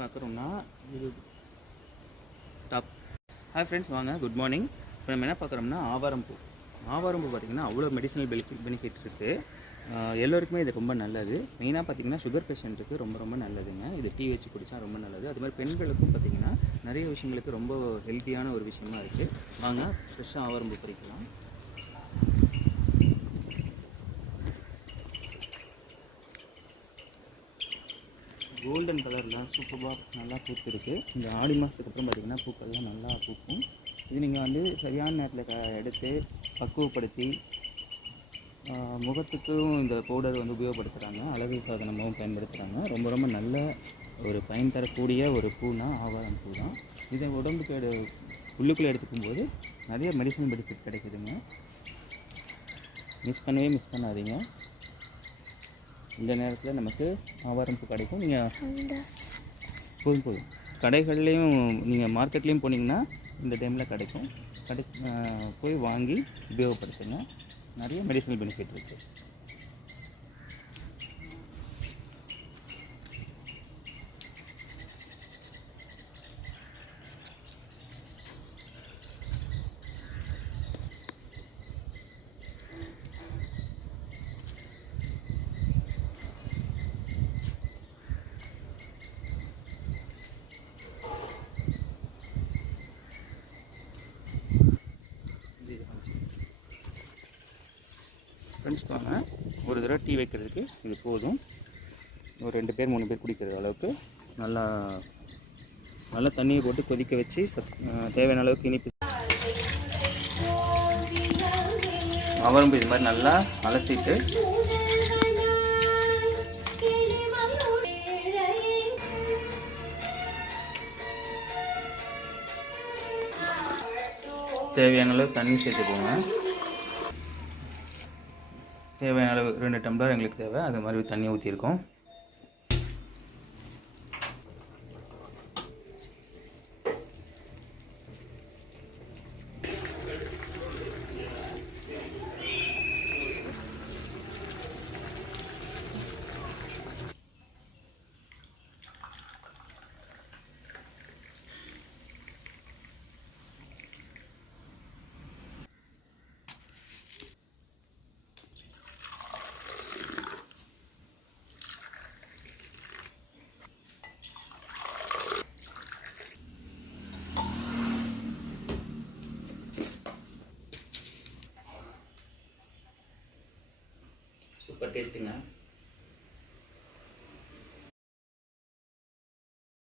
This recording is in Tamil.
பார்க்குறோம்னா இது ஸ்டாப் ஹாய் ஃப்ரெண்ட்ஸ் வாங்க குட் மார்னிங் இப்போ நம்ம என்ன பார்க்குறோம்னா ஆவாரம்பூ. ஆவாரம்பூ பார்த்திங்கன்னா அவ்வளோ மெடிசனல் பெனிஃபிட் பெனிஃபிட் இருக்குது எல்லோருக்குமே இது ரொம்ப நல்லது. மெயினாக பார்த்தீங்கன்னா சுகர் பேஷண்ட்டுக்கு ரொம்ப ரொம்ப நல்லதுங்க. இது டீ வச்சு குடித்தா ரொம்ப நல்லது. அது மாதிரி பெண்களுக்கும் பார்த்திங்கன்னா நிறைய விஷயங்களுக்கு ரொம்ப ஹெல்த்தியான ஒரு விஷயமா இருக்குது வாங்க ஃப்ரெஷ்ஷாக ஆவாரம்பூ பறிக்கலாம். கோல்டன் கலரில் சூப்பராக நல்லா பூத்துருக்கு. இந்த ஆடி மாதத்துக்கு அப்புறம் பார்த்திங்கன்னா பூக்கள்லாம் நல்லா பூக்கும். இது நீங்கள் வந்து சரியான நேரத்தில் க எடுத்து பக்குவப்படுத்தி முகத்துக்கும் இந்த பவுடர் வந்து உபயோகப்படுத்துகிறாங்க அழகு சாதனமாகவும் பயன்படுத்துகிறாங்க ரொம்ப ரொம்ப நல்ல ஒரு பயன் தரக்கூடிய ஒரு பூனா ஆவாரம் பூ தான் இதை உடம்புக்கு எடு உள்ளுக்குள்ளே எடுத்துக்கும் போது நிறைய மெடிசன் பெனிஃபிட் கிடைக்குதுங்க. மிஸ் பண்ணவே மிஸ் பண்ணாதீங்க. இந்த நேரத்தில் நமக்கு ஆவாரம் பூ கிடைக்கும். நீங்கள் போதும் போதும். கடைகள்லேயும் நீங்கள் மார்க்கெட்லேயும் போனீங்கன்னா இந்த டைமில் கிடைக்கும். கடை போய் வாங்கி உபயோகப்படுத்துங்க. நிறைய மெடிசனல் பெனிஃபிட் இருக்குது ஃப்ரெண்ட்ஸ் வாங்க. ஒரு தடவை டீ வைக்கிறதுக்கு இது போதும். ஒரு ரெண்டு பேர் மூணு பேர் குடிக்கிற அளவுக்கு நல்லா நல்லா தண்ணியை போட்டு கொதிக்க வச்சு தேவையான அளவுக்கு இனிப்பு அவரும் இது மாதிரி நல்லா அலசிட்டு தேவையான அளவு தண்ணி சேர்த்துக்கோங்க. தேவையான அளவு ரெண்டு டம்ளர் எங்களுக்கு தேவை. அது மாதிரி தண்ணி ஊற்றிருக்கோம் டேஸ்ட்டுங்க